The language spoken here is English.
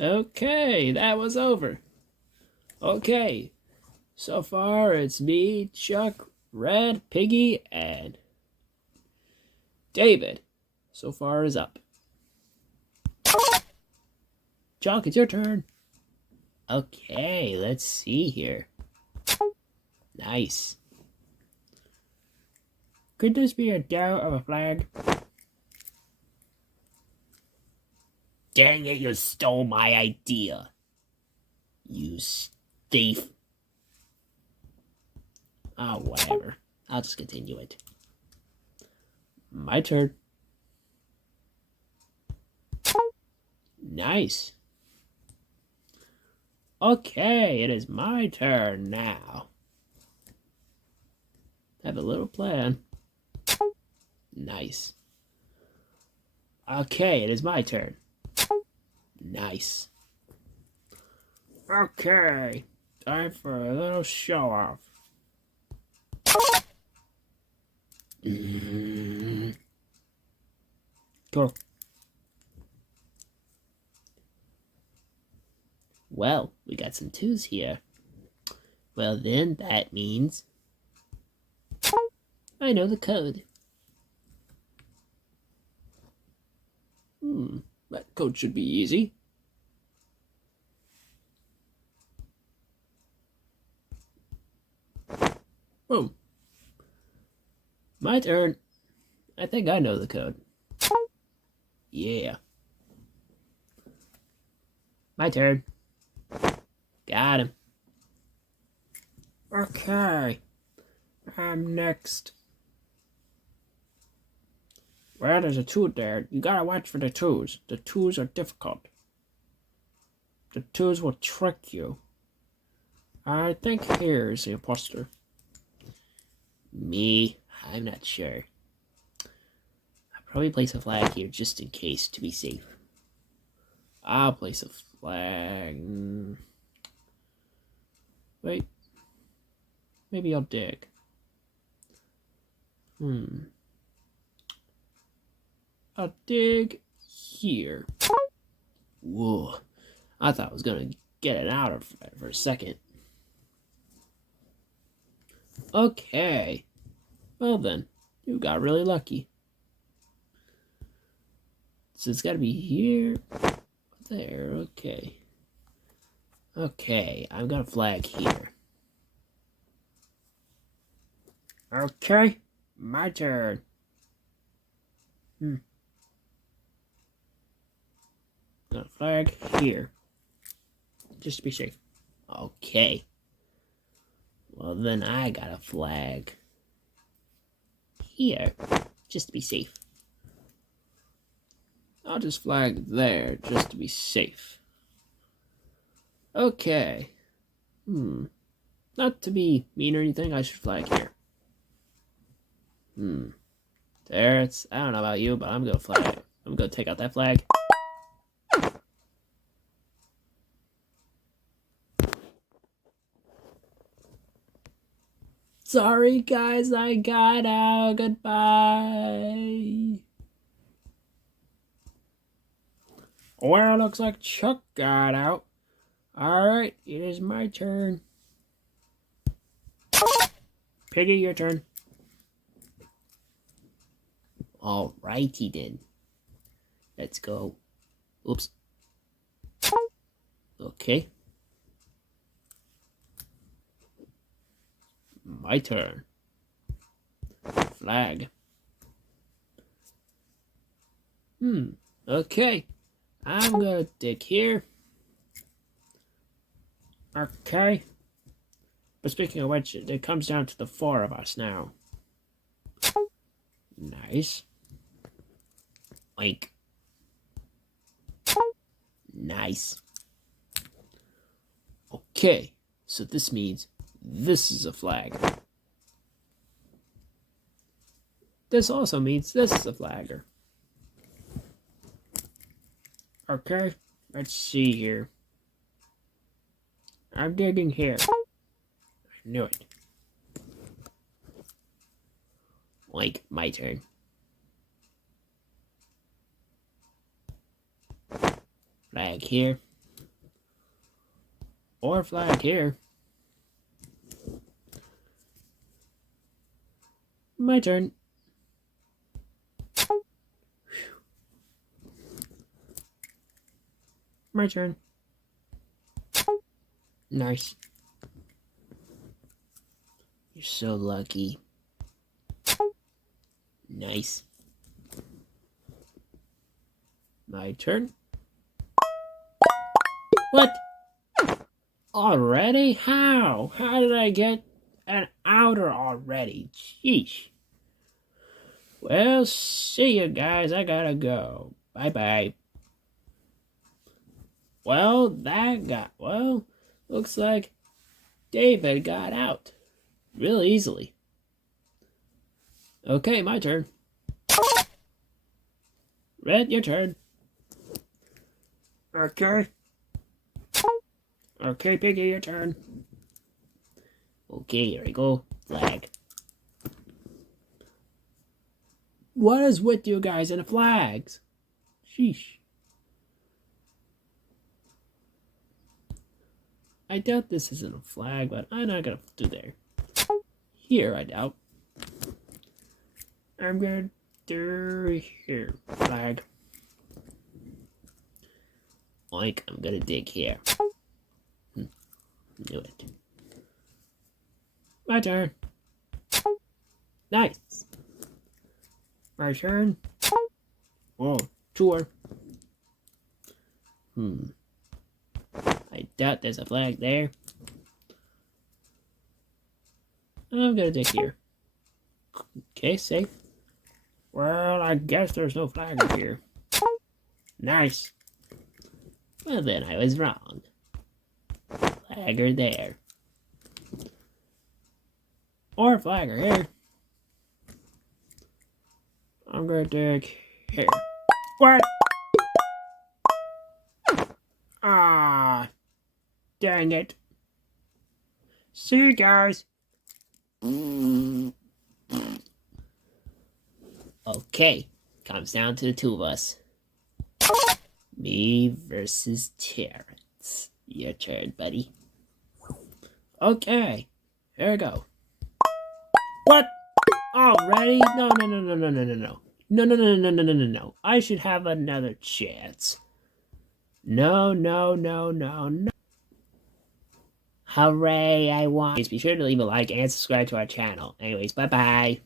Okay, that was over. Okay, so far it's me, Chuck, Red, Piggy, and David. So far is up. Chuck, it's your turn. Okay, let's see here. Nice. Could this be a dare of a flag? Dang it, you stole my idea. You thief. Oh, whatever. I'll just continue it. My turn. Nice. Okay, it is my turn now. I have a little plan. Nice. Okay, it is my turn. Nice. Okay, time for a little show off. Cool. Well, we got some twos here. Well then, that means I know the code. That code should be easy. Boom. My turn. I think I know the code. Yeah. My turn. Got him. Okay. I'm next. Well, there's a two there. You gotta watch for the twos. The twos are difficult. The twos will trick you. I think here's the imposter. Me? I'm not sure. I'll probably place a flag here just in case to be safe. I'll place a flag. Wait. Maybe I'll dig. I'll dig here. Whoa. I thought I was gonna get it out of it for a second. Okay. Well then, you got really lucky. So it's gotta be here. There, okay. Okay, I've got a flag here. Okay, my turn. Got a flag here. Just to be safe. Okay. Well, then I got a flag here. Just to be safe. I'll just flag there, just to be safe. Okay. Not to be mean or anything, I should flag here. Terrence, I don't know about you, but I'm gonna flag it. I'm gonna take out that flag. Sorry guys, I got out. Goodbye. Well, looks like Chuck got out. Alright, it is my turn. Piggy, your turn. Alrighty then. Let's go. Oops. Okay. My turn. Flag. Okay. I'm gonna dig here. Okay. But speaking of which, it comes down to the four of us now. Nice. Oink. Nice. Okay, so this means this is a flag. This also means this is a flagger. Okay, let's see here. I'm digging here. I knew it. Like, my turn. Flag here. Or flag here. My turn. My turn. Nice. You're so lucky. Nice. My turn. What? Already? How? How did I get an outer already? Sheesh. Well, see you guys. I gotta go. Bye-bye. Well, looks like David got out real easily. Okay, my turn. Red, your turn. Okay. Okay, Piggy, your turn. Okay, here we go. Flag. What is with you guys and the flags? Sheesh. I doubt this isn't a flag, but I'm not gonna do there. Here, I doubt. I'm gonna do here. Flag. Oink, I'm gonna dig here. Knew it. My turn. Nice. My turn. Oh, tour. I doubt there's a flag there. I'm gonna dig here. Okay, safe. Well, I guess there's no flag here. Nice. Well, then I was wrong. Flagger there. Or flagger here. I'm gonna dig here. What? Ah, dang it. See you guys. Okay, comes down to the two of us. Me versus Terrence. Your turn, buddy. Okay, here we go. What? Already? No. No. I should have another chance. No. Hooray, I won. Please be sure to leave a like and subscribe to our channel. Anyways, bye-bye.